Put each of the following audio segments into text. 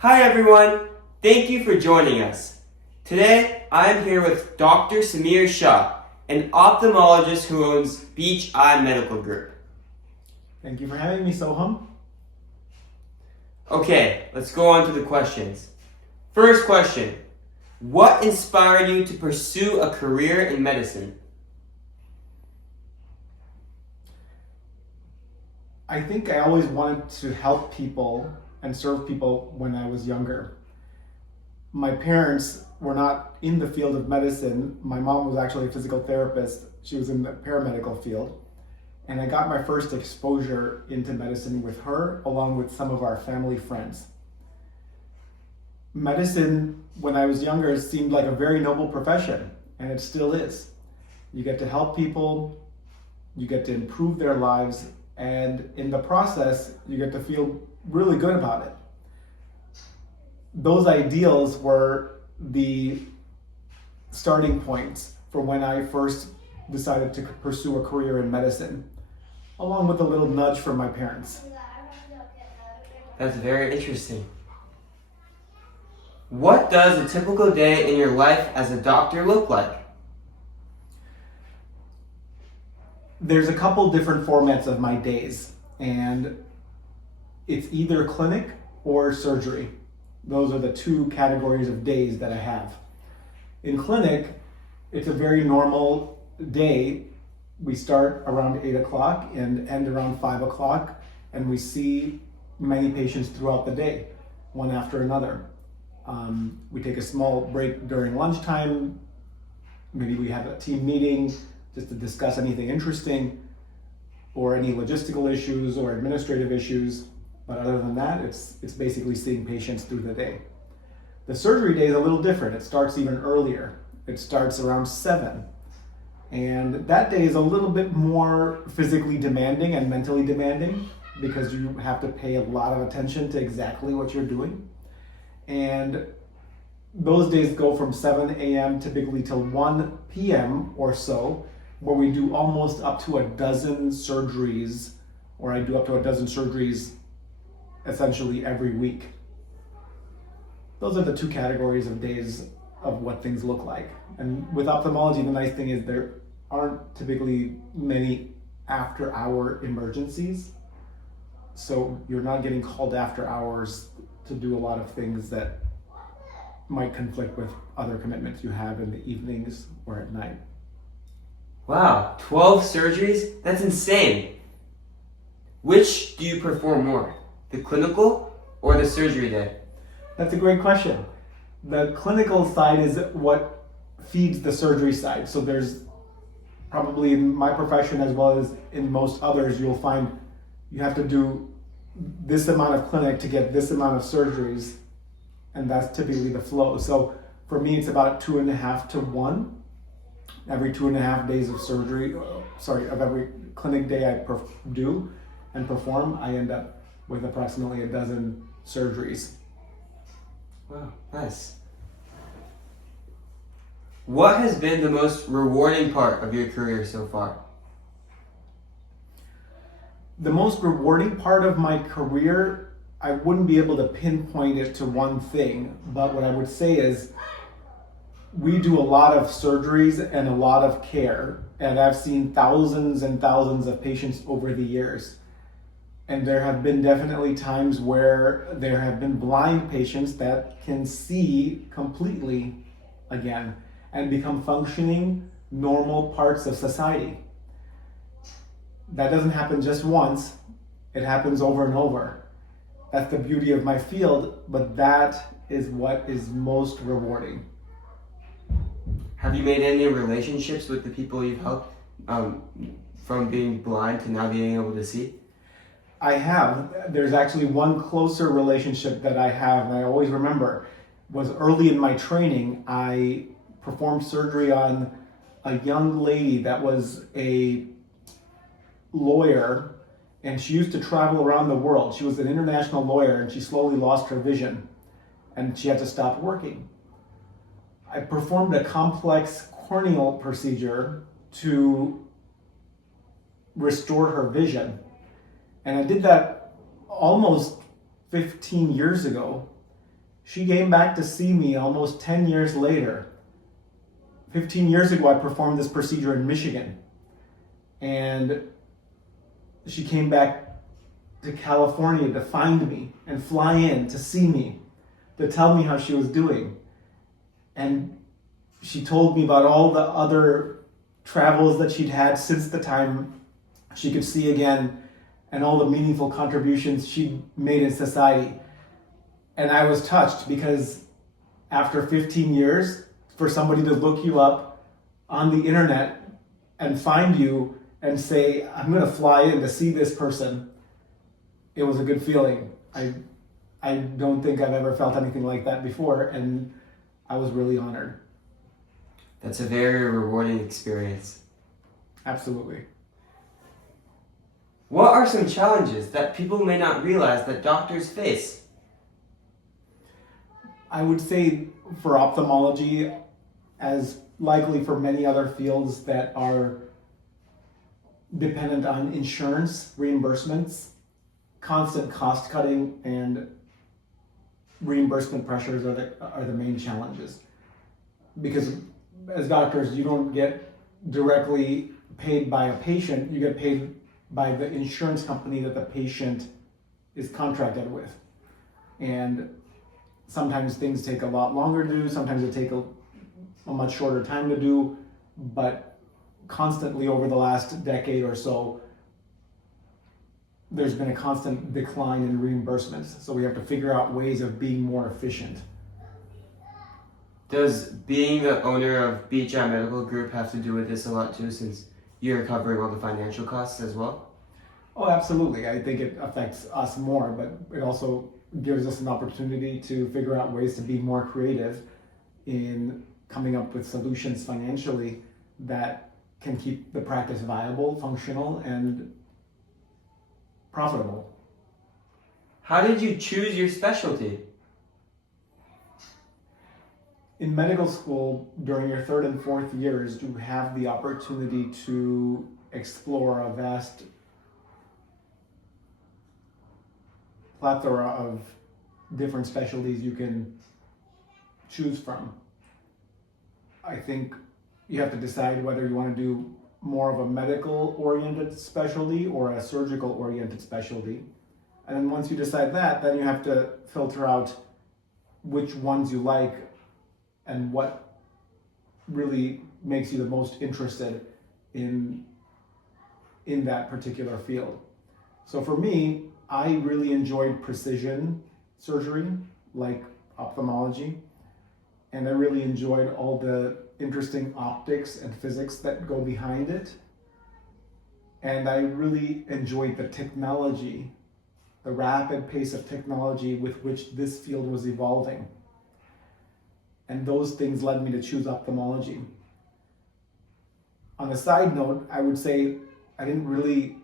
Hi everyone, thank you for joining us. Today I am here with Dr. Samir Shah, an ophthalmologist who owns Beach Eye Medical Group. Thank you for having me, Soham. Okay, let's go on to the questions. First question, what inspired you to pursue a career in medicine? I think I always wanted to help people and serve people when I was younger. My parents were not in the field of medicine. My mom was actually a physical therapist. She was in the paramedical field. And I got my first exposure into medicine with her, along with some of our family friends. Medicine, when I was younger, seemed like a very noble profession, and it still is. You get to help people, you get to improve their lives, and in the process, you get to feel really good about it. Those ideals were the starting points for when I first decided to pursue a career in medicine, along with a little nudge from my parents. That's very interesting. What does a typical day in your life as a doctor look like? There's a couple different formats of my days, and it's either clinic or surgery. Those are the two categories of days that I have. In clinic, it's a very normal day. We start around 8 o'clock and end around 5 o'clock, and we see many patients throughout the day, one after another. We take a small break during lunchtime. Maybe we have a team meeting just to discuss anything interesting or any logistical issues or administrative issues. But other than that, it's basically seeing patients through the day. The surgery day is a little different. It starts even earlier. It starts around 7. And that day is a little bit more physically demanding and mentally demanding because you have to pay a lot of attention to exactly what you're doing. And those days go from 7 a.m. typically till 1 p.m. or so, where we do almost up to a dozen surgeries, or I do up to a dozen surgeries essentially every week. Those are the two categories of days of what things look like. And with ophthalmology, the nice thing is there aren't typically many after-hour emergencies. So you're not getting called after hours to do a lot of things that might conflict with other commitments you have in the evenings or at night. Wow, 12 surgeries? That's insane. Which do you perform more, the clinical or the surgery day? That's a great question. The clinical side is what feeds the surgery side. So there's probably in my profession as well as in most others, you'll find you have to do this amount of clinic to get this amount of surgeries, and that's typically the flow. So for me, it's about 2.5 to 1. Every 2.5 days of surgery, of every clinic day I do and perform, I end up with approximately a dozen surgeries. Wow, nice. What has been the most rewarding part of your career so far? The most rewarding part of my career, I wouldn't be able to pinpoint it to one thing, but what I would say is we do a lot of surgeries and a lot of care, and I've seen thousands and thousands of patients over the years. And there have been definitely times where there have been blind patients that can see completely again and become functioning, normal parts of society. That doesn't happen just once, it happens over and over. That's the beauty of my field, but that is what is most rewarding. Have you made any relationships with the people you've helped from being blind to now being able to see? I have. There's actually one closer relationship that I have, and I always remember, was early in my training, I performed surgery on a young lady that was a lawyer, and she used to travel around the world. She was an international lawyer, and she slowly lost her vision, and she had to stop working. I performed a complex corneal procedure to restore her vision. And I did that almost 15 years ago. She came back to see me almost 10 years later. 15 years ago, I performed this procedure in Michigan. And she came back to California to find me and fly in to see me, to tell me how she was doing. And she told me about all the other travels that she'd had since the time she could see again, and all the meaningful contributions she'd made in society. And I was touched because after 15 years, for somebody to look you up on the internet and find you and say, I'm going to fly in to see this person, it was a good feeling. I don't think I've ever felt anything like that before, and I was really honored. That's a very rewarding experience. Absolutely. What are some challenges that people may not realize that doctors face? I would say for ophthalmology, as likely for many other fields that are dependent on insurance reimbursements, constant cost cutting and reimbursement pressures are the main challenges. Because as doctors, you don't get directly paid by a patient, you get paid by the insurance company that the patient is contracted with. And sometimes things take a lot longer to do, sometimes it take a much shorter time to do, but constantly over the last decade or so, there's been a constant decline in reimbursements. So we have to figure out ways of being more efficient. Does being the owner of Beach Eye Medical Group have to do with this a lot too, since you're covering all the financial costs as well? Oh, absolutely. I think it affects us more, but it also gives us an opportunity to figure out ways to be more creative in coming up with solutions financially that can keep the practice viable, functional, and profitable. How did you choose your specialty? In medical school, during your third and fourth years, you have the opportunity to explore a vast plethora of different specialties you can choose from. I think you have to decide whether you want to do more of a medical-oriented specialty or a surgical-oriented specialty. And then once you decide that, then you have to filter out which ones you like and what really makes you the most interested in that particular field. So for me, I really enjoyed precision surgery, like ophthalmology, and I really enjoyed all the interesting optics and physics that go behind it. And I really enjoyed the technology, the rapid pace of technology with which this field was evolving. And those things led me to choose ophthalmology. On a side note, I would say I didn't really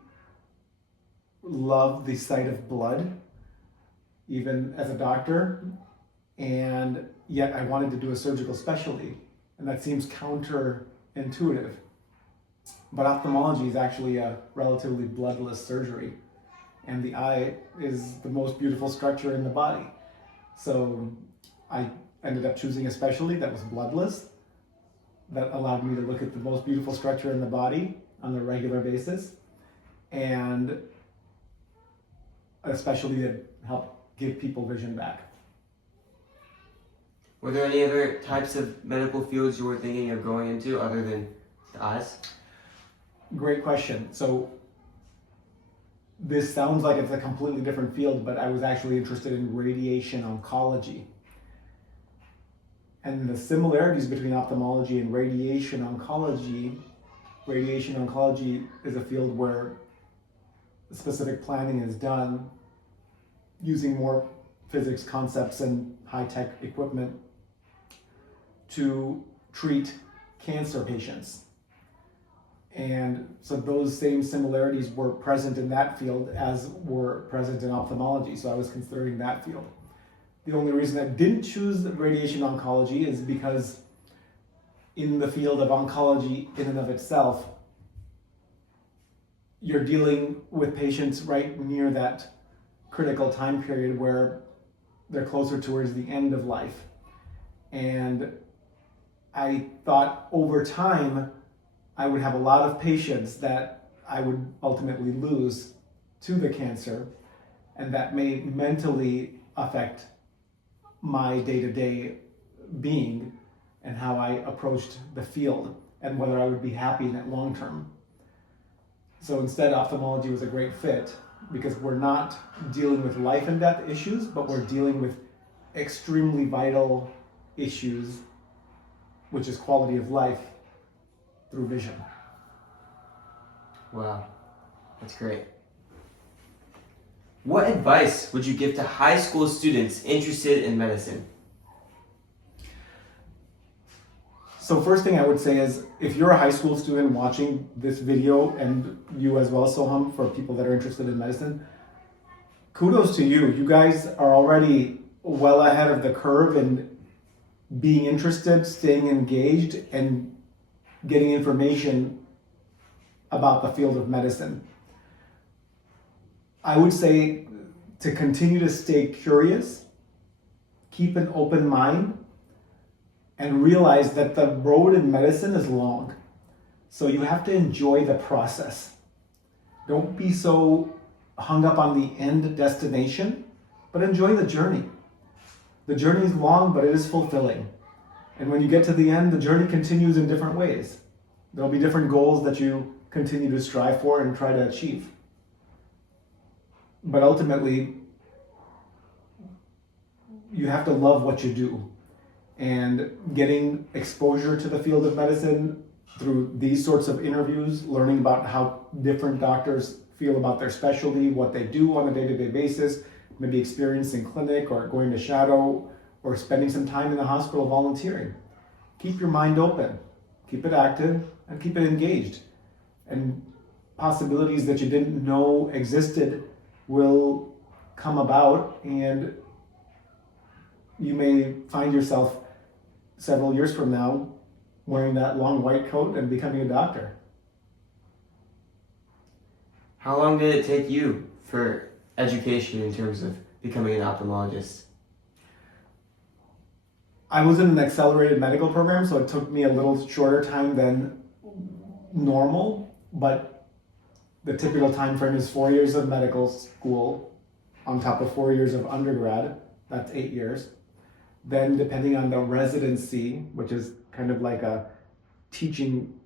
love the sight of blood, even as a doctor, and yet I wanted to do a surgical specialty, and that seems counterintuitive. But ophthalmology is actually a relatively bloodless surgery, and the eye is the most beautiful structure in the body. So I ended up choosing a specialty that was bloodless, that allowed me to look at the most beautiful structure in the body on a regular basis, and a specialty that helped give people vision back. Were there any other types of medical fields you were thinking of going into other than the eyes? Great question. So this sounds like it's a completely different field, but I was actually interested in radiation oncology. And the similarities between ophthalmology and radiation oncology is a field where specific planning is done using more physics concepts and high-tech equipment to treat cancer patients. And so those same similarities were present in that field as were present in ophthalmology, so I was considering that field. The only reason I didn't choose radiation oncology is because in the field of oncology in and of itself, you're dealing with patients right near that critical time period where they're closer towards the end of life. And I thought over time, I would have a lot of patients that I would ultimately lose to the cancer, and that may mentally affect my day-to-day being and how I approached the field and whether I would be happy in it long term. So instead, ophthalmology was a great fit because we're not dealing with life and death issues, but we're dealing with extremely vital issues, which is quality of life through vision. Wow, that's great. What advice would you give to high school students interested in medicine? So first thing I would say is, if you're a high school student watching this video, and you as well, Soham, for people that are interested in medicine, kudos to you. You guys are already well ahead of the curve in being interested, staying engaged, and getting information about the field of medicine. I would say to continue to stay curious, keep an open mind, and realize that the road in medicine is long. So you have to enjoy the process. Don't be so hung up on the end destination, but enjoy the journey. The journey is long, but it is fulfilling. And when you get to the end, the journey continues in different ways. There'll be different goals that you continue to strive for and try to achieve. But ultimately, you have to love what you do. And getting exposure to the field of medicine through these sorts of interviews, learning about how different doctors feel about their specialty, what they do on a day-to-day basis, maybe experience in clinic or going to shadow or spending some time in the hospital volunteering. Keep your mind open, keep it active, and keep it engaged. And possibilities that you didn't know existed will come about, and you may find yourself several years from now wearing that long white coat and becoming a doctor. How long did it take you for education in terms of becoming an ophthalmologist? I was in an accelerated medical program, so it took me a little shorter time than normal, but the typical time frame is 4 years of medical school on top of 4 years of undergrad. That's 8 years. Then depending on the residency, which is kind of like a teaching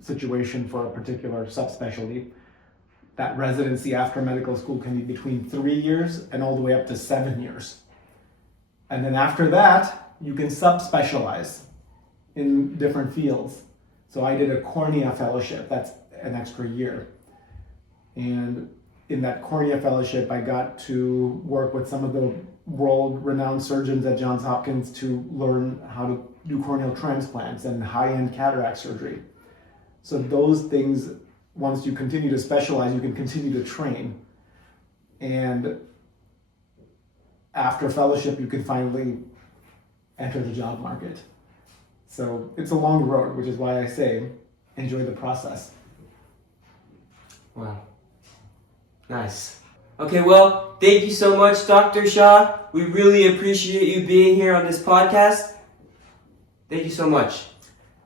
situation for a particular subspecialty, that residency after medical school can be between 3 years and all the way up to 7 years. And then after that, you can subspecialize in different fields. So I did a cornea fellowship, that's an extra year. And in that cornea fellowship, I got to work with some of the world-renowned surgeons at Johns Hopkins to learn how to do corneal transplants and high-end cataract surgery. So those things, once you continue to specialize, you can continue to train. And after fellowship, you can finally enter the job market. So it's a long road, which is why I say, enjoy the process. Wow. Nice. Okay, well, thank you so much, Dr. Shah. We really appreciate you being here on this podcast. Thank you so much.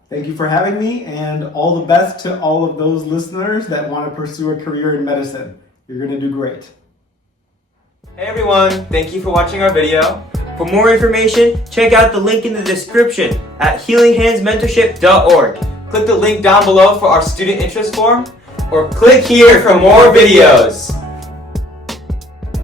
Thank you for having me, and all the best to all of those listeners that want to pursue a career in medicine. You're going to do great. Hey everyone, thank you for watching our video. For more information, check out the link in the description at healinghandsmentorship.org. Click the link down below for our student interest form, or click here for more videos.